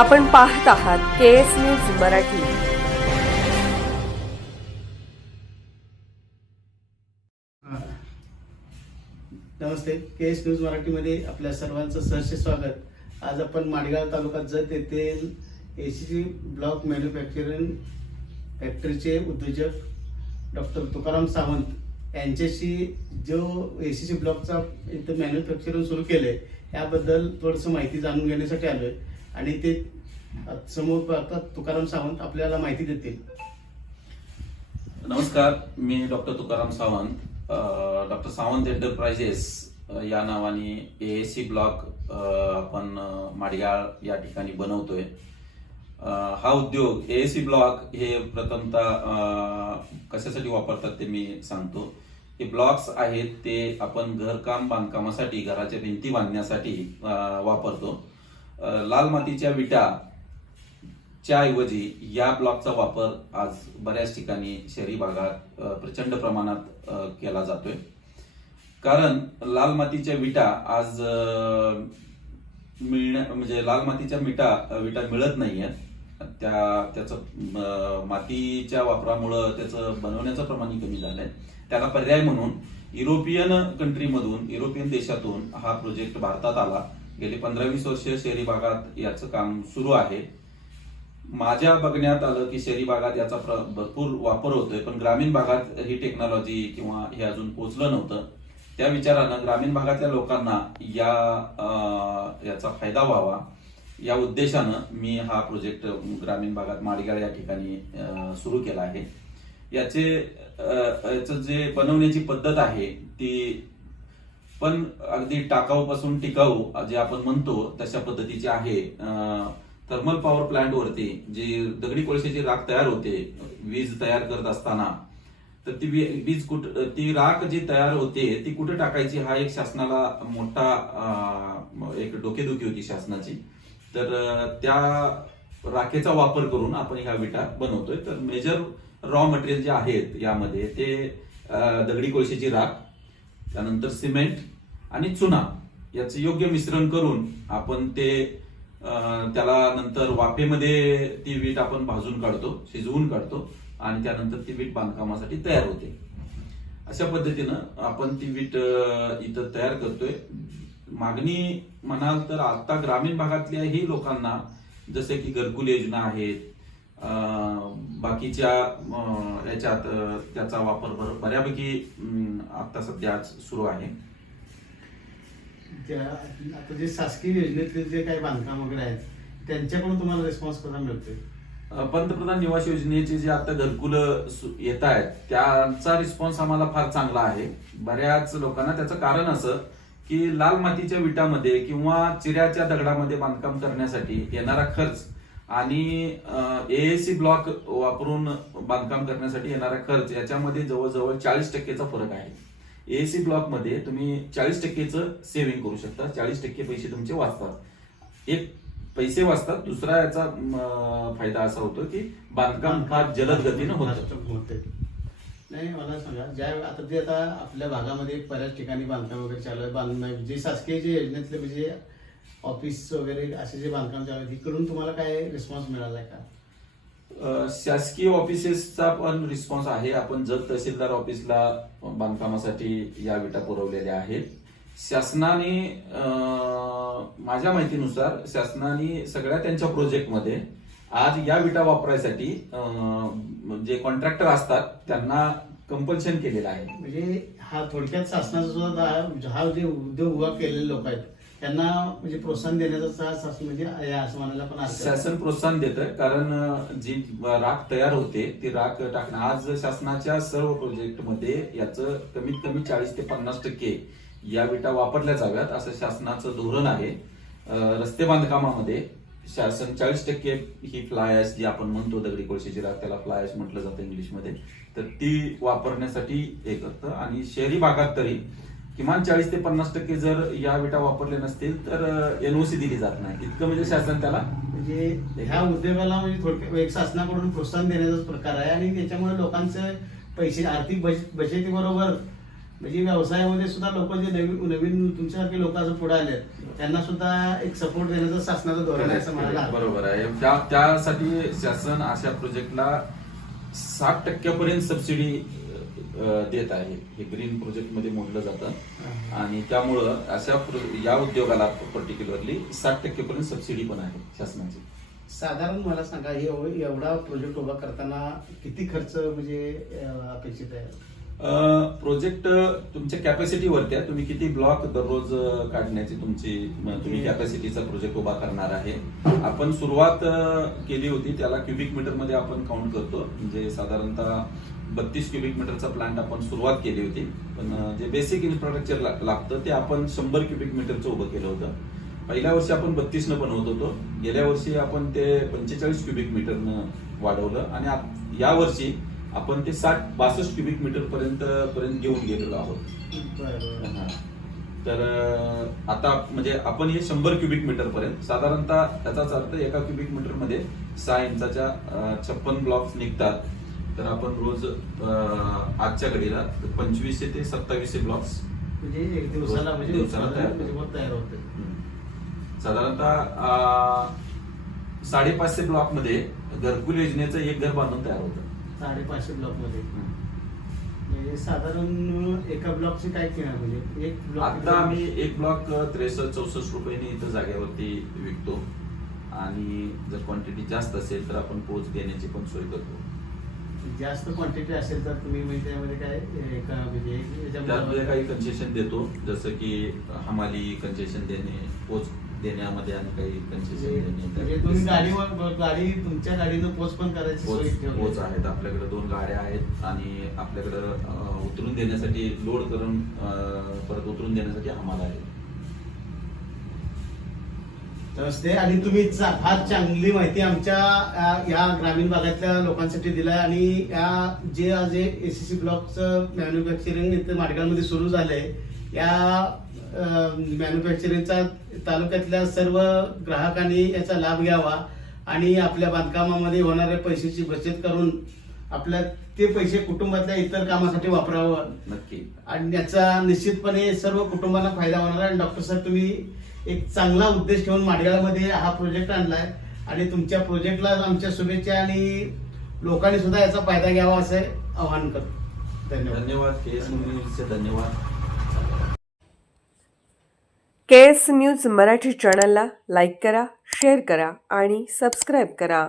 आपण पाहत आहात के एस न्यूज मराठी. नमस्ते के एस न्यूज मराठीमध्ये आपल्या सर्वांचं सहर्ष स्वागत. आज आपण माडगाव तालुक्यात जत येथील एसीसी ब्लॉक मॅन्युफॅक्चरिंग फॅक्टरीचे उद्योजक डॉक्टर तुकाराम सावंत यांच्याशी जो ए सी सी ब्लॉकचा इथं मॅन्युफॅक्चरिंग सुरू केलं आहे याबद्दल थोडंसं माहिती जाणून घेण्यासाठी आलोय. आणि ते समोर आता तुकाराम सावंत आपल्याला माहिती देतील. नमस्कार मी doctor Tukaram Sawant. Doctor Sawant enterprises या नावाने ए सी ब्लॉक आपण माडगाळ या ठिकाणी बनवतोय. हा उद्योग ए सी ब्लॉक हे प्रथमतः कशासाठी वापरतात ते मी सांगतो. हे ब्लॉक्स आहेत ते आपण घरकाम बांधकामासाठी घराच्या भिंती बांधण्यासाठी वापरतो. लाल मातीच्या विटा च्या ऐवजी या ब्लॉकचा वापर आज बऱ्याच ठिकाणी शहरी भागात प्रचंड प्रमाणात केला जातोय. कारण लाल मातीच्या विटा आज मिळण्या म्हणजे लाल मातीच्या विटा विटा मिळत नाहीयेत. त्या त्याचं मातीच्या वापरामुळं त्याचं बनवण्याचं प्रमाण कमी झालंय. त्याला पर्याय म्हणून युरोपियन कंट्रीमधून युरोपियन देशातून हा प्रोजेक्ट भारतात आला. गेले पंधरा वीस वर्ष शहरी भागात याचं काम सुरू आहे. माझ्या बघण्यात आलं की शहरी भागात याचा प्र- भरपूर वापर होतोय पण ग्रामीण भागात ही टेक्नॉलॉजी किंवा हे अजून पोचलं नव्हतं. त्या विचारानं ग्रामीण भागातल्या लोकांना या याचा फायदा व्हावा. या उद्देशानं मी हा प्रोजेक्ट ग्रामीण भागात माडगाळ या ठिकाणी सुरू केला आहे. याचे याचं जे बनवण्याची पद्धत आहे ती पण अगदी टाकाऊ पासून टिकाऊ जे आपण म्हणतो तशा पद्धतीचे आहे. थर्मल पॉवर प्लांट वरती जी दगडी कोळशाची राख तयार होते वीज तयार करत असताना तर ती वीज कुठ ती राख जी तयार होते ती कुठे टाकायची हा एक शासनाला मोठा एक डोकेदुखी होती शासनाची. तर त्या राखेचा वापर करून आपण ह्या विटा बनवतोय. तर मेजर रॉ मटेरियल जे आहेत यामध्ये ते दगडी कोळशाची राख त्यानंतर सिमेंट आणि चुना याचं योग्य मिश्रण करून आपण ते त्याला नंतर वाफेमध्ये ती वीट आपण भाजून काढतो शिजवून काढतो आणि त्यानंतर ती वीट बांधकामासाठी तयार होते. अशा पद्धतीनं आपण ती वीट इथं तयार करतोय. मागणी म्हणाल तर आता ग्रामीण भागातल्याही लोकांना जसे की घरकुल योजना आहेत बाकीच्या याच्यात त्याचा वापर भर- बऱ्यापैकी आता सध्या सुरू आहे. आता जे शासकीय योजनेतले जे काही बांधकाम वगैरे आहेत त्यांच्याकडून तुम्हाला रिस्पॉन्स कसा मिळतोय? पंतप्रधान निवास योजनेचे जे आता घरकुल येत आहेत त्यांचा रिस्पॉन्स आम्हाला फार चांगला आहे. बऱ्याच लोकांना त्याचं कारण असं की लाल मातीच्या विटामध्ये किंवा चिऱ्याच्या दगडामध्ये बांधकाम करण्यासाठी येणारा खर्च आणि एएसी ब्लॉक वापरून बांधकाम करण्यासाठी येणारा खर्च याच्यामध्ये जवळजवळ चाळीस टक्केचा फरक आहे. एएसी ब्लॉकमध्ये तुम्ही चाळीस टक्केचं सेव्हिंग करू शकता. चाळीस टक्के पैसे तुमचे वाचतात. एक पैसे वाचतात. दुसरा याचा फायदा असा होतो की बांधकाम फार जलद गतीनं होत. नाही मला सांगा ज्या आता ते आता आपल्या भागामध्ये बऱ्याच ठिकाणी बांधकाम वगैरे चालू आहे बांधकाम जे शासकीय जे योजनेतले म्हणजे ऑफिस वगैरे असे जे बांधकाम चालू आहे इकडून तुम्हाला काय रिस्पॉन्स मिळालाय का? अ, शासकीय ऑफिसेसचा पण रिस्पॉन्स आहे. आपण जत तहसीलदार ऑफिसला बांधकामासाठी या विटा पुरवलेल्या आहेत. शासनाने अ, माझ्या माहितीनुसार शासनाने सगळ्या त्यांच्या प्रोजेक्टमध्ये आज या विटा वापरायसाठी अ, जे कॉन्ट्रॅक्टर असतात त्यांना कंपल्शन केलेलं आहे. म्हणजे हा थोडक्यात शासनाचा हा- हा जे उद्योग उभा केलेले लोक आहेत त्यांना म्हणजे प्रोत्साहन देण्याचा शासन म्हणजे असं म्हणायला पण शासन प्रोत्साहन देत कारण जी राख तयार होते ती राख टाकणं. आज शासनाच्या सर्व प्रोजेक्टमध्ये याचं कमीत कमी चाळीस ते पन्नास टक्के या विटा वापरल्या जाव्यात असं शासनाचं धोरण आहे. रस्ते बांधकामामध्ये शासन चाळीस टक्के ही फ्लाय जी आपण म्हणतो दगडी कोळशीची राख त्याला फ्लाय ॲश म्हटलं जातं इंग्लिशमध्ये. तर ती वापरण्यासाठी हे करतं. आणि शहरी भागात तरी किमान चाळीस ते पन्नास टक्के जर या विटा वापरल्या नसतील तर एनओसी दिली जात नाही. इतकं म्हणजे शासन त्याला? म्हणजे ह्या उद्योगाला म्हणजे थोडक्यात एक शासनाकडून प्रोत्साहन देण्याचाच प्रकार आहे आणि त्याच्यामुळे लोकांचे पैसे आर्थिक बचती बरोबर म्हणजे व्यवसायामध्ये सुद्धा लोक जे नवीन नवीन तुमच्यासारखे लोक असं पुढे आले त्यांना सुद्धा एक सपोर्ट देण्याचं शासनाचं धोरण आहे असं म्हणायला. बरोबर आहे. त्या त्यासाठी शासन अशा प्रोजेक्टला साठ टक्क्यापर्यंत सबसिडी देत आहे. हे ग्रीन प्रोजेक्टमध्ये मोडलं जातं. आणि त्यामुळं अशा या उद्योगाला पर्टिक्युलरली साठ टक्केपर्यंत सबसिडी पण आहे शासनाची. साधारण मला सांगा हे एव- एवढा प्रोजेक्ट उभा करताना किती खर्च म्हणजे अपेक्षित आहे? प्रोजेक्ट तुमच्या कॅपॅसिटीवरती आहे. तुम्ही किती ब्लॉक दररोज काढण्याची तुमची तुम्ही कॅपॅसिटीचा प्रोजेक्ट उभा करणार आहे. आपण सुरुवात केली होती त्याला क्युबिक मीटरमध्ये आपण काउंट करतो. म्हणजे साधारणतः बत्तीस क्युबिक मीटरचा प्लांट आपण सुरुवात केली होती. पण जे बेसिक इन्फ्रास्ट्रक्चर लागतं ते आपण शंभर क्युबिक मीटरचं उभं केलं होतं. पहिल्या वर्षी आपण बत्तीस न बनवत होतो. गेल्या वर्षी आपण ते पंचेचाळीस क्युबिक मीटरनं वाढवलं आणि या वर्षी आपण ते साठ बासष्ट क्युबिक मीटर पर्यंत पर्यंत घेऊन गेलेलो आहोत. तर आता म्हणजे आपण हे शंभर क्युबिक मीटर पर्यंत साधारणतः त्याचाच अर्थ एका क्युबिक मीटरमध्ये सहा इंचाच्या छप्पन ब्लॉक्स निघतात. तर आपण रोज आजच्या घडीला पंचवीसशे ते सत्तावीसशे ब्लॉक्स म्हणजे एक दिवसाला म्हणजे दिवसाला तयार म्हणजे होते. साधारणतः साडेपाचशे ब्लॉकमध्ये घरकुल योजनेचं एक घर बांधून तयार होतं. साडेपाचशे ब्लॉकमध्ये म्हणजे साधारण एका ब्लॉकची काय किंमत म्हणजे एक ब्लॉक आता आम्ही एक ब्लॉक त्रेसष्ट चौसष्ट रुपयांनी इथं जागेवरती विकतो. आणि जर क्वांटिटी जास्त असेल तर आपण पोच देण्याची पण सोय करतो. जास्त क्वांटिटी असेल तर तुम्ही म्हणजे त्यामध्ये काय एका म्हणजे त्यामध्ये काही कन्सेशन देतो. जसं की हमाली कन्सेशन देणे पोच देण्यामध्ये आणि काही कन्सेशन म्हणजे तुम्ही गाडीवर गाडी तुमच्या गाडीनं पोच पण करायची पोच आहेत. आपल्याकडे दोन गाड्या आहेत आणि आपल्याकडे उतरून देण्यासाठी लोड करून परत उतरून देण्यासाठी हमाला आहे. नमस्ते. आणि तुम्ही फार चांगली माहिती आमच्या या ग्रामीण भागातल्या लोकांसाठी दिलाय. आणि या जे आज एसीसी ब्लॉकचं मॅन्युफॅक्चरिंग इथं माडगावमध्ये सुरू झालंय या मॅन्युफॅक्चरिंगचा तालुक्यातल्या सर्व ग्राहकांनी याचा लाभ घ्यावा आणि आपल्या बांधकामामध्ये होणाऱ्या पैशाची बचत करून आपल्या ते पैसे कुटुंबातल्या इतर कामासाठी वापरावं. नक्की. आणि याचा निश्चितपणे सर्व कुटुंबांना फायदा होणार आहे. आणि डॉक्टर साहेब तुम्ही एक चांगला उद्देश ठेवून माडगाळमध्ये हा प्रोजेक्ट आणलाय. आणि तुमच्या प्रोजेक्टला आमच्या शुभेच्छा आणि लोकांनी सुद्धा याचा फायदा घ्यावा असं आवाहन करतो. धन्यवाद. धन्यवाद. के एस न्यूजचे धन्यवाद. के एस न्यूज मराठी चॅनलला लाईक करा शेअर करा आणि सबस्क्राईब करा.